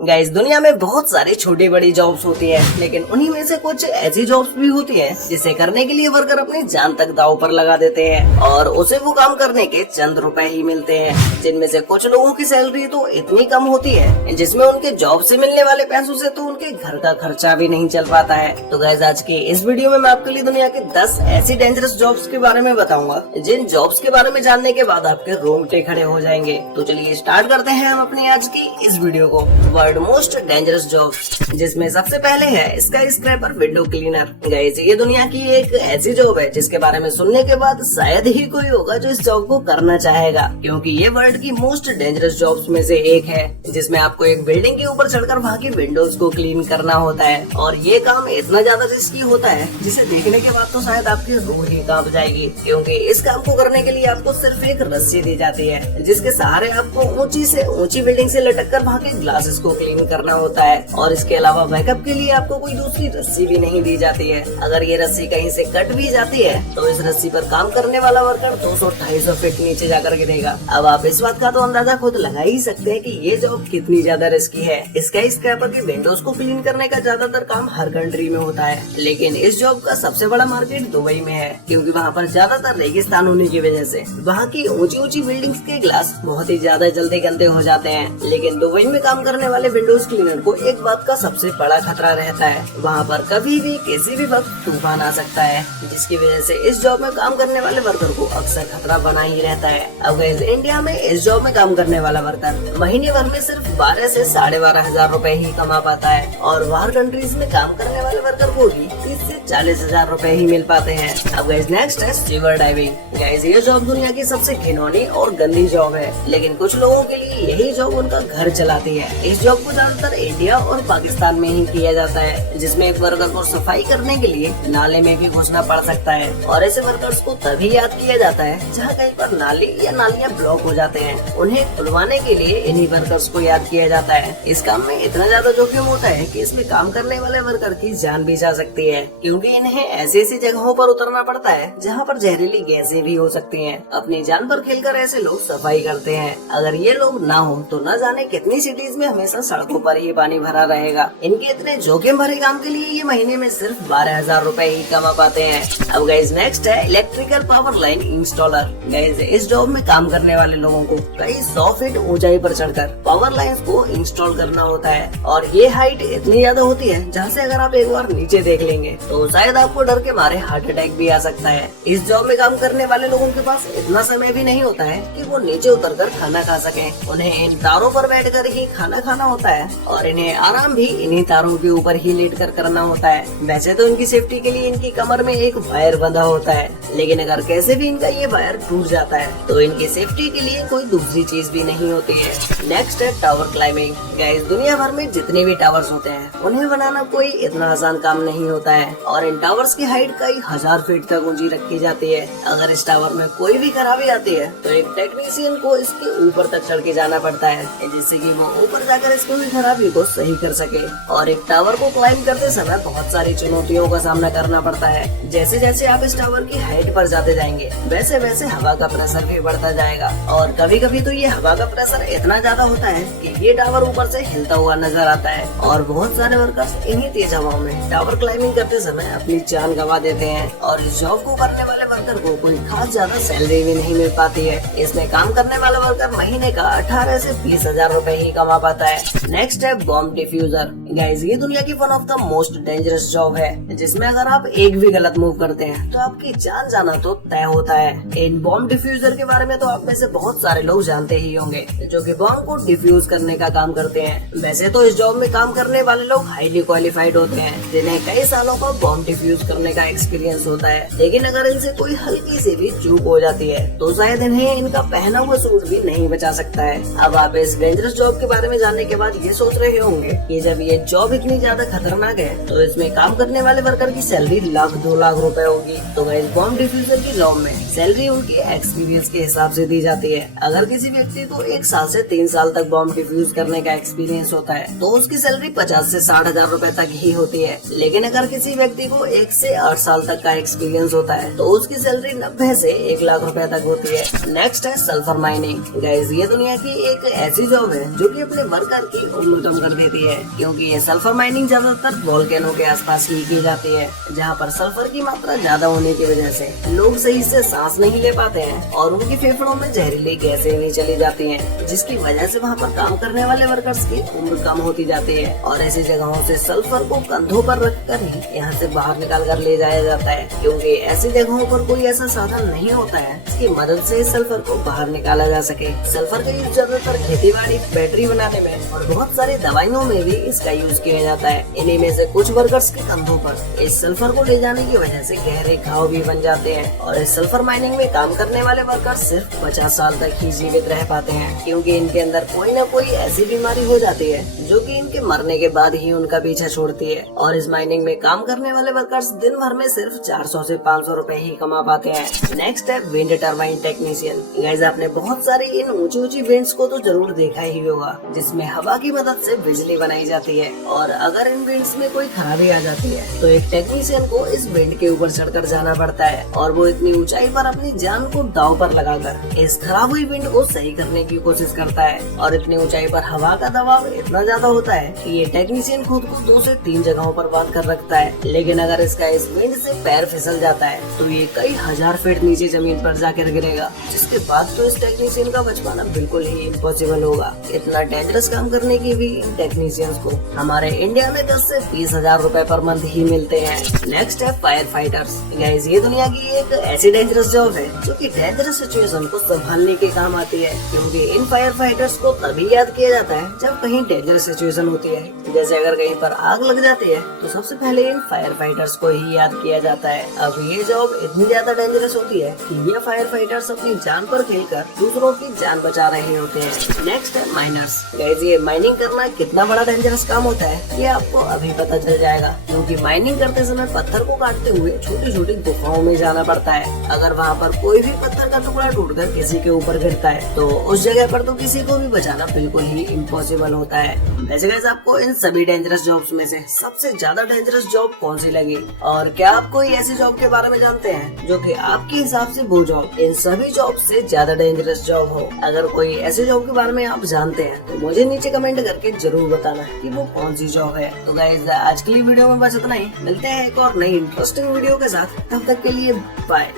Guys, दुनिया में बहुत सारी छोटी बड़ी जॉब्स होती हैं, लेकिन उन्हीं में से कुछ ऐसी जॉब्स भी होती हैं जिसे करने के लिए वर्कर अपनी जान तक दांव पर लगा देते हैं और उसे वो काम करने के चंद रुपए ही मिलते हैं। जिनमें से कुछ लोगों की सैलरी तो इतनी कम होती है जिसमें उनके जॉब से मिलने वाले पैसों से तो उनके घर का खर्चा भी नहीं चल पाता है। तो गाइस, आज के इस वीडियो में मैं आपके लिए दुनिया के 10 ऐसी डेंजरस जॉब्स के बारे में बताऊंगा जिन जॉब्स के बारे में जानने के बाद आपके रोंगटे खड़े हो जाएंगे। तो चलिए स्टार्ट करते हैं हम अपनी आज की इस वीडियो को। वर्ल्ड मोस्ट डेंजरस जॉब्स, जिसमें सबसे पहले है sky scraper window cleaner. Guys, ये दुनिया की एक ऐसी जॉब है जिसके बारे में सुनने के बाद शायद ही कोई होगा जो इस जॉब को करना चाहेगा, क्योंकि ये वर्ल्ड की मोस्ट डेंजरस जॉब्स में से एक है, जिसमें आपको एक बिल्डिंग के ऊपर चढ़कर वहाँ की विंडोज को क्लीन करना होता है। और ये काम इतना ज्यादा रिस्की होता है जिसे देखने के बाद तो शायद आपकी रूह ही कांप जाएगी, क्योंकि इस काम को करने के लिए आपको सिर्फ एक रस्सी दी जाती है जिसके सहारे आपको ऊंची से ऊंची बिल्डिंग से लटक कर वहाँ के ग्लासेस को क्लीन करना होता है। और इसके अलावा बैकअप के लिए आपको कोई दूसरी रस्सी भी नहीं दी जाती है। अगर ये रस्सी कहीं से कट भी जाती है तो इस रस्सी पर काम करने वाला वर्कर 200-250 फीट नीचे जाकर गिरेगा। अब आप इस बात का तो अंदाजा खुद लगा ही सकते हैं कि ये जॉब कितनी ज्यादा रिस्की है। स्काई स्क्रैपर की विंडोज को क्लीन करने का ज्यादातर काम हर कंट्री में होता है, लेकिन इस जॉब का सबसे बड़ा मार्केट दुबई में है, क्योंकि वहाँ पर ज्यादातर रेगिस्तान होने की वजह से वहाँ की ऊंची ऊंची बिल्डिंग्स के ग्लास बहुत ही ज्यादा जल्दी गंदे हो जाते हैं। लेकिन दुबई में काम करने वाले विंडोज क्लीनर को एक बात का सबसे बड़ा खतरा रहता है, वहाँ पर कभी भी किसी भी वक्त तूफान आ सकता है, जिसकी वजह से इस जॉब में काम करने वाले वर्कर को अक्सर खतरा बना ही रहता है। अब इंडिया में इस जॉब में काम करने वाला वर्कर महीने भर में सिर्फ 12 से 12,500 रुपए ही कमा पाता है, और बाहर कंट्रीज में काम करने वाले वर्कर को भी 30 से 40,000 रुपए ही मिल पाते हैं। अब नेक्स्ट है स्क्यूबा डाइविंग। गाइस, ये जॉब दुनिया की सबसे घिनौनी और गंदी जॉब है, लेकिन कुछ लोगों के लिए यही जॉब उनका घर चलाती है। इस जॉब को ज्यादातर इंडिया और पाकिस्तान में ही किया जाता है, जिसमें एक वर्कर को सफाई करने के लिए नाले में भी घुसना पड़ सकता है। और ऐसे वर्कर्स को तभी याद किया जाता है जहाँ कहीं पर नाली या नालियाँ ब्लॉक हो जाते हैं। उन्हें खुलवाने के लिए इन्हीं वर्कर्स को याद किया जाता है। इस काम में इतना ज्यादा जोखिम होता है कि इसमें काम करने वाले वर्कर की जान भी जा सकती है, क्योंकि इन्हें ऐसी ऐसी जगहों पर उतरना पड़ता है जहाँ पर जहरीली गैसें भी हो सकती हैं। अपनी जान पर खेलकर ऐसे लोग सफाई करते हैं। अगर ये लोग ना हो तो न जाने कितनी सिटीज में हमेशा सड़कों पर ये पानी भरा रहेगा। इनके इतने जोखिम भरे काम के लिए ये महीने में सिर्फ 12,000 रुपए ही कमा पाते हैं। अब गाइस, नेक्स्ट है electrical power line installer. Guys, इस जॉब में काम करने वाले लोगों को कई 100 फीट ऊंचाई पर चढ़कर पावर लाइंस को इंस्टॉल करना होता है, और ये हाइट इतनी ज्यादा होती है जहाँ से अगर आप एक बार नीचे देख लेंगे तो शायद आपको डर के मारे हार्ट अटैक भी आ सकता है। इस जॉब में काम करने वाले लोगों के पास इतना समय भी नहीं होता है कि वो नीचे उतरकर खाना खा सकें। उन्हें इन तारों पर बैठकर ही खाना खाना होता है, और इन्हें आराम भी इन्हीं तारों के ऊपर ही लेटकर करना होता है। वैसे तो इनकी सेफ्टी के लिए इनकी कमर में एक वायर बंधा होता है, लेकिन अगर कैसे भी इनका ये वायर टूट जाता है तो इनकी सेफ्टी के लिए कोई दूसरी चीज भी नहीं होती है। नेक्स्ट है टावर क्लाइंबिंग। गाइस, दुनिया भर में जितने भी टावर्स होते हैं उन्हें बनाना कोई इतना आसान काम नहीं होता है, और इन टावर्स की हाइट कई 1000 फीट तक ऊंची रखी जाती है। अगर इस टावर में कोई भी खराबी आती है तो एक टेक्नीशियन को इसके ऊपर तक चढ़ के जाना पड़ता है, जिससे कि वो ऊपर जाकर इसको भी खराबी को सही कर सके। और एक टावर को क्लाइंब करते समय बहुत सारी चुनौतियों का सामना करना पड़ता है। जैसे जैसे आप इस टावर की हाइट पर जाते जाएंगे वैसे वैसे हवा का प्रेशर भी बढ़ता जाएगा, और कभी कभी तो ये हवा का प्रेशर इतना ज्यादा होता है कि ये टावर ऊपर से हिलता हुआ नजर आता है। और बहुत सारे वर्कर्स इन्हीं तेज हवाओं में टावर क्लाइंबिंग करते समय अपनी जान गंवा देते हैं। और इस जॉब को करने वाले वर्कर को कोई खास ज्यादा सैलरी भी नहीं मिल पाती है। इसमें काम करने वाला वर्कर महीने का 18 से 20,000 रुपए ही कमा पाता है। नेक्स्ट है बॉम्ब डिफ्यूजर। गाइस, ये दुनिया की one of the most dangerous job है, जिसमें अगर आप एक भी गलत मूव करते हैं तो आपकी जान जाना तो तय होता है। इन बॉम्ब डिफ्यूजर के बारे में तो आप में से बहुत सारे लोग जानते ही होंगे, जो कि बॉम्ब को डिफ्यूज करने का काम करते हैं। वैसे तो इस जॉब में काम करने वाले लोग हाईली क्वालिफाइड होते हैं, जिन्हें कई सालों का बॉम्ब डिफ्यूज करने का एक्सपीरियंस होता है। लेकिन अगर इनसे कोई हल्की सी भी चूक हो जाती है तो शायद इन्हें इनका पहना हुआ सूट भी नहीं बचा सकता है। अब आप इस डेंजरस जॉब के बारे में जानने के बाद ये सोच रहे होंगे कि जब ये जॉब इतनी ज्यादा खतरनाक है तो इसमें काम करने वाले वर्कर की सैलरी 1,00,000-2,00,000 रुपए होगी। तो गाइस, बॉम्ब डिफ्यूजर की जॉब में सैलरी उनकी एक्सपीरियंस के हिसाब से दी जाती है। अगर किसी व्यक्ति को 1 साल से 3 साल तक बॉम्ब डिफ्यूज करने का एक्सपीरियंस होता है तो उसकी सैलरी 50 से 60,000 रुपए तक ही होती है। लेकिन अगर किसी व्यक्ति को 1 से 8 साल तक का एक्सपीरियंस होता है तो उसकी सैलरी 90 से 1,00,000 रुपए तक होती है। नेक्स्ट है सल्फर माइनिंग। गाइस, ये दुनिया की एक ऐसी जॉब है जो कि अपने वर्कर की उम्र कम कर देती है, क्योंकि ये सल्फर माइनिंग ज्यादातर वोल्केनो के आसपास ही की जाती है, जहाँ पर सल्फर की मात्रा ज्यादा होने की वजह से लोग सही से सांस नहीं ले पाते हैं और उनके फेफड़ों में जहरीली गैसें भी चली जाती हैं, जिसकी वजह से वहाँ पर काम करने वाले वर्कर्स की उम्र कम होती जाती है। और ऐसी जगहों से सल्फर को कंधों पर रखकर ही यहाँ से बाहर निकाल कर ले जाया जाता है, क्योंकि ऐसी जगहों पर कोई ऐसा साधन नहीं होता है जिसकी मदद से सल्फर को बाहर निकाला जा सके। सल्फर का यूज ज्यादातर खेती बाड़ी, बैटरी बनाने में और बहुत सारी दवाइयों में भी इसका यूज किया जाता है। इन्हीं में से कुछ वर्कर्स के कंधों पर इस सल्फर को ले जाने की वजह से गहरे घाव भी बन जाते हैं और इस सल्फर माइनिंग में काम करने वाले वर्कर्स सिर्फ 50 साल तक ही जीवित रह पाते हैं, क्योंकि इनके अंदर कोई न कोई ऐसी बीमारी हो जाती है जो कि इनके मरने के बाद ही उनका पीछा छोड़ती है। और इस माइनिंग में काम करने वाले वर्कर्स दिन भर में सिर्फ 400 से 500 रुपए ही कमा पाते हैं। नेक्स्ट है विंड टर्बाइन टेक्नीशियन। गाइस, आपने बहुत सारी इन ऊंची ऊंची विंड्स को तो जरूर देखा ही होगा, जिसमें हवा की मदद से बिजली बनाई जाती है। और अगर इन विंड्स में कोई खराबी आ जाती है तो एक टेक्नीशियन को इस विंड के ऊपर चढ़कर जाना पड़ता है और वो इतनी ऊंचाई पर अपनी जान को दांव पर लगाकर इस खराब हुई विंड को सही करने की कोशिश करता है। और इतनी ऊंचाई पर हवा का दबाव इतना ज्यादा होता है कि ये टेक्नीशियन खुद को 2 से 3 जगहों पर बांध कर रखता है, लेकिन अगर इसका इस विंड से पैर फिसल जाता है तो ये कई हजार फीट नीचे जमीन पर जाकर गिरेगा, जिसके बाद तो इस टेक्नीशियन का बच पाना बिल्कुल ही इम्पॉसिबल होगा। इतना डेंजरस काम करने की भी इन टेक्नीशियंस को हमारे इंडिया में 10 से 20 हजार रूपए पर मंथ ही मिलते हैं। नेक्स्ट है फायर फाइटर्स। गाइस, ये दुनिया की एक ऐसी डेंजरस जॉब है जो कि डेंजरस सिचुएशन को संभालने के काम आती है, क्योंकि इन फायर फाइटर्स को तभी याद किया जाता है जब कहीं डेंजरस सिचुएशन होती है। जैसे अगर कहीं पर आग लग जाती है तो सबसे पहले इन फायर फाइटर्स को ही याद किया जाता है। अब ये जॉब इतनी ज्यादा डेंजरस होती है कि ये फायर फाइटर्स अपनी जान पर खेलकर दूसरों की जान बचा रहे होते हैं। नेक्स्ट है माइनर्स। गाइस, ये माइनिंग करना कितना बड़ा डेंजरस काम होता है ये आपको अभी पता चल जाएगा, क्योंकि माइनिंग करते समय पत्थर को काटते हुए छोटी छोटी गुफाओं में जाना पड़ता है। अगर वहाँ पर कोई भी पत्थर का टुकड़ा टूटकर किसी के ऊपर गिरता है तो उस जगह पर तो किसी को भी बचाना बिल्कुल ही इम्पॉसिबल होता है। वैसे गाइस, आपको इन सभी डेंजरस जॉब्स में से सबसे ज्यादा डेंजरस जॉब कौन सी लगी, और क्या आप कोई ऐसी जॉब के बारे में जानते हैं जो कि आपके हिसाब से वो जॉब इन सभी जॉब से ज्यादा डेंजरस जॉब हो? अगर कोई ऐसे जॉब के बारे में आप जानते हैं तो मुझे नीचे कमेंट करके जरूर बताना कि वो कौन सी जॉब है। तो गाइस, आज के लिए वीडियो में बस इतना ही। मिलते हैं एक और नई इंटरेस्टिंग वीडियो के साथ, तब तक के लिए बाय।